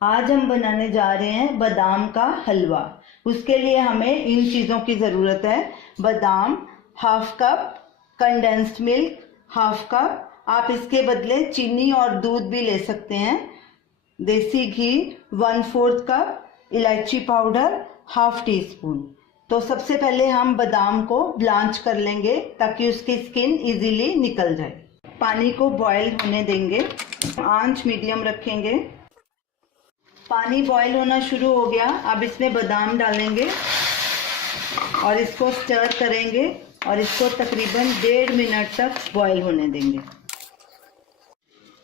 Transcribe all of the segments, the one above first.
आज हम बनाने जा रहे हैं बादाम का हलवा। उसके लिए हमें इन चीज़ों की ज़रूरत है। बादाम half cup, condensed milk half cup, आप इसके बदले चीनी और दूध भी ले सकते हैं। देसी घी 1/4 कप, इलायची पाउडर हाफ टी स्पून। तो सबसे पहले हम बादाम को ब्लांच कर लेंगे ताकि उसकी स्किन इजीली निकल जाए। पानी को बॉयल होने देंगे, आंच मीडियम रखेंगे। पानी बॉयल होना शुरू हो गया। अब इसमें बादाम डालेंगे और इसको स्टर करेंगे और इसको तकरीबन 1.5 मिनट तक बॉयल होने देंगे।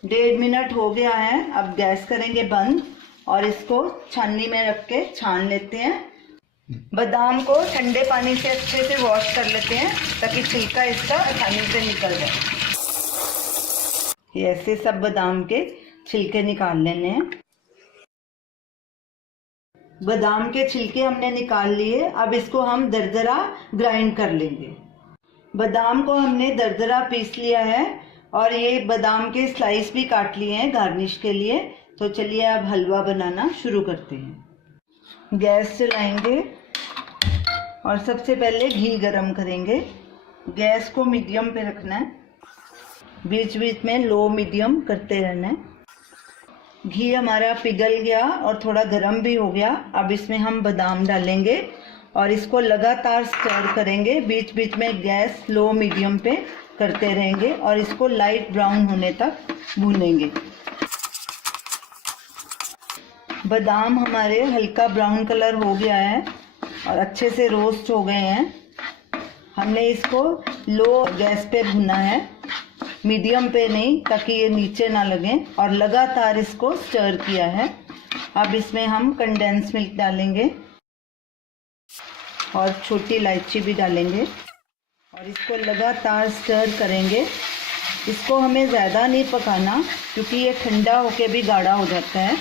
1.5 मिनट हो गया है। अब गैस करेंगे बंद और इसको छाननी में रख के छान लेते हैं। बादाम को ठंडे पानी से अच्छे से वॉश कर लेते हैं ताकि छिलका इसका आसानी से निकल जाए। ये ऐसे सब बादाम के छिलके निकाल लेने हैं। बादाम के छिलके हमने निकाल लिए। अब इसको हम दरदरा ग्राइंड कर लेंगे। बादाम को हमने दरदरा पीस लिया है और ये बादाम के स्लाइस भी काट लिए हैं गार्निश के लिए। तो चलिए अब हलवा बनाना शुरू करते हैं। गैस चलाएंगे और सबसे पहले घी गरम करेंगे। गैस को मीडियम पे रखना है, बीच बीच में लो मीडियम करते रहना है। घी हमारा पिघल गया और थोड़ा गर्म भी हो गया। अब इसमें हम बादाम डालेंगे और इसको लगातार स्टर करेंगे। बीच बीच में गैस लो मीडियम पे करते रहेंगे और इसको लाइट ब्राउन होने तक भूनेंगे। बादाम हमारे हल्का ब्राउन कलर हो गया है और अच्छे से रोस्ट हो गए हैं। हमने इसको लो गैस पे भुना है, मीडियम पे नहीं, ताकि ये नीचे ना लगे, और लगातार इसको स्टर किया है। अब इसमें हम कंडेंस मिल्क डालेंगे और छोटी इलायची भी डालेंगे और इसको लगातार स्टर करेंगे। इसको हमें ज़्यादा नहीं पकाना क्योंकि ये ठंडा होके भी गाढ़ा हो जाता है।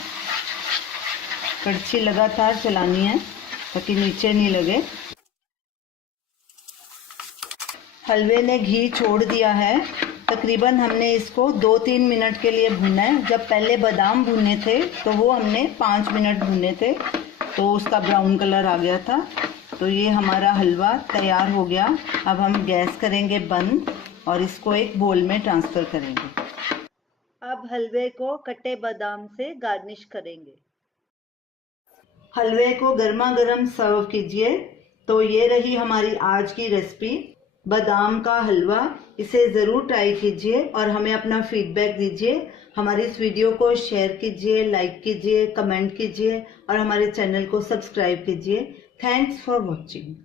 कड़छी लगातार चलानी है ताकि नीचे नहीं लगे। हलवे ने घी छोड़ दिया है। तकरीबन हमने इसको 2-3 मिनट के लिए भुना है। जब पहले बादाम भुने थे तो वो हमने 5 मिनट भुने थे, तो उसका ब्राउन कलर आ गया था। तो ये हमारा हलवा तैयार हो गया। अब हम गैस करेंगे बंद और इसको एक बोल में ट्रांसफ़र करेंगे। अब हलवे को कटे बादाम से गार्निश करेंगे। हलवे को गर्मा गर्म सर्व कीजिए। तो ये रही हमारी आज की रेसिपी, बादाम का हलवा। इसे ज़रूर ट्राई कीजिए और हमें अपना फीडबैक दीजिए। हमारी इस वीडियो को शेयर कीजिए, लाइक कीजिए, कमेंट कीजिए और हमारे चैनल को सब्सक्राइब कीजिए। Thanks for watching.